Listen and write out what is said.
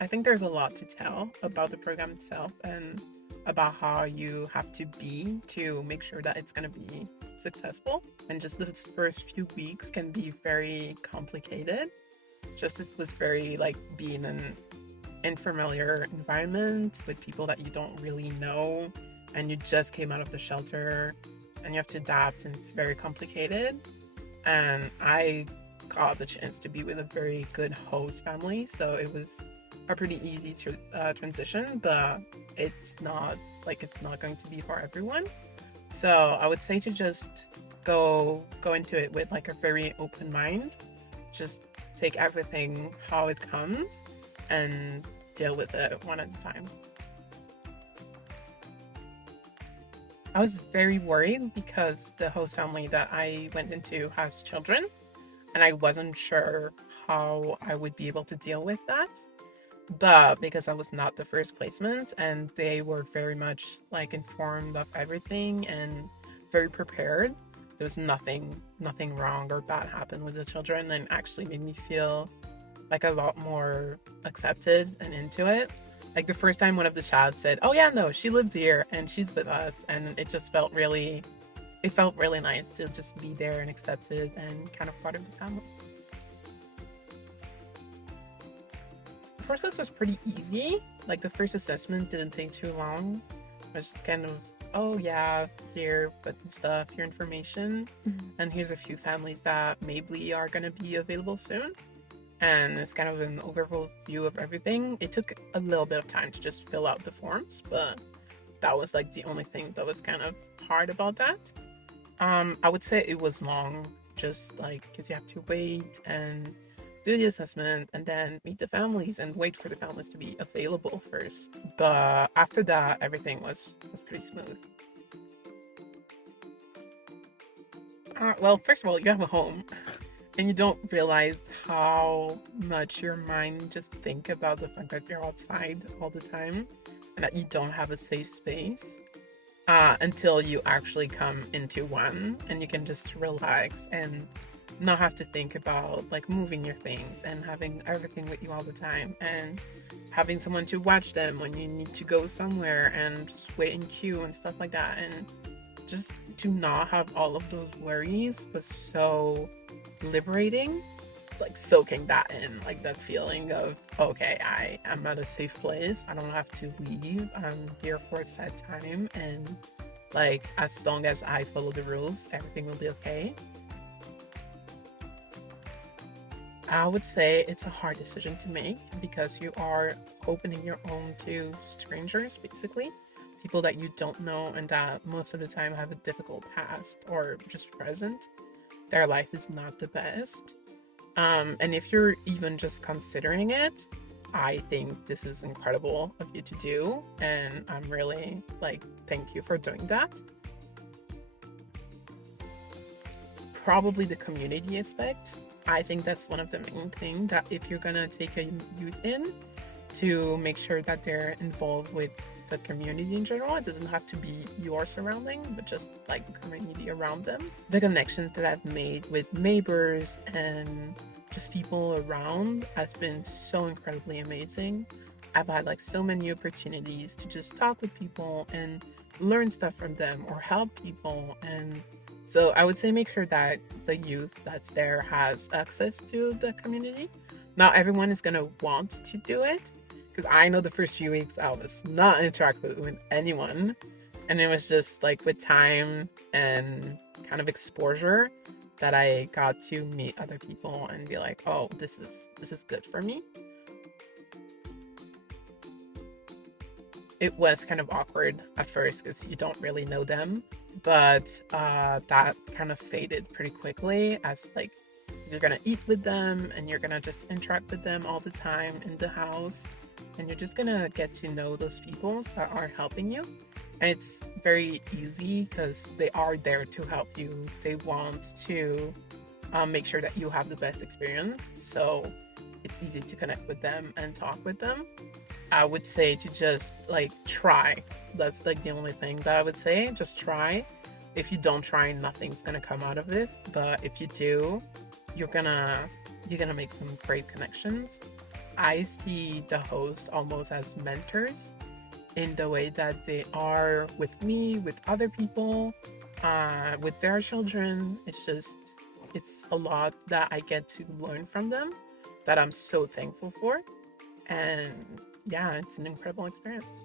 I think there's a lot to tell about the program itself and about how you have to be to make sure that it's going to be successful. And just those first few weeks can be very complicated. Just as was very like being in unfamiliar environment with people that you don't really know and you just came out of the shelter and you have to adapt and it's very complicated. And I got the chance to be with a very good host family, so it was a pretty easy transition, but it's not going to be for everyone. So I would say to just go into it with like a very open mind. Just take everything how it comes and deal with it one at a time. I was very worried because the host family that I went into has children, and I wasn't sure how I would be able to deal with that. But because I was not the first placement and they were very much like informed of everything and very prepared, there was nothing wrong or bad happened with the children, and actually made me feel like a lot more accepted and into it. Like the first time one of the child said, "Oh yeah, no, she lives here and she's with us," and it felt really nice to just be there and accepted and kind of part of the family. The process was pretty easy. Like the first assessment didn't take too long. It was just kind of, oh yeah, here, put stuff, your information, and here's a few families that maybe are gonna be available soon. And it's kind of an overall view of everything. It took a little bit of time to just fill out the forms, but that was like the only thing that was kind of hard about that. I would say it was long, just like because you have to wait and do the assessment and then meet the families and wait for the families to be available first. But after that, everything was pretty smooth. Well, first of all, you have a home, and you don't realize how much your mind just think about the fact that you're outside all the time and that you don't have a safe space until you actually come into one and you can just relax and not have to think about like moving your things and having everything with you all the time and having someone to watch them when you need to go somewhere and just wait in queue and stuff like that. And just to not have all of those worries was so liberating. Like soaking that in, like that feeling of, okay, I am at a safe place, I don't have to leave, I'm here for a set time, and like as long as I follow the rules, everything will be okay. I would say it's a hard decision to make because you are opening your own to strangers, basically. People that you don't know and that most of the time have a difficult past or just present. Their life is not the best. And if you're even just considering it, I think this is incredible of you to do. And I'm really like, thank you for doing that. Probably the community aspect. I think that's one of the main things that if you're gonna take a youth in, to make sure that they're involved with the community in general. It doesn't have to be your surrounding, but just like the community around them. The connections that I've made with neighbors and just people around has been so incredibly amazing. I've had like so many opportunities to just talk with people and learn stuff from them or help people. And so I would say make sure that the youth that's there has access to the community. Not everyone is going to want to do it, because I know the first few weeks I was not interacting with anyone, and it was just like with time and kind of exposure that I got to meet other people and be like, oh, this is good for me. It was kind of awkward at first because you don't really know them, but that kind of faded pretty quickly as like you're gonna eat with them and you're gonna just interact with them all the time in the house, and you're just gonna get to know those people that are helping you. And it's very easy because they are there to help you. They want to make sure that you have the best experience, so it's easy to connect with them and talk with them. I would say to just like try. That's like the only thing that I would say. Just try. If you don't try, nothing's gonna come out of it. But if you do, you're gonna make some great connections. I see the host almost as mentors in the way that they are with me, with other people, with their children. It's a lot that I get to learn from them that I'm so thankful for. And yeah, it's an incredible experience.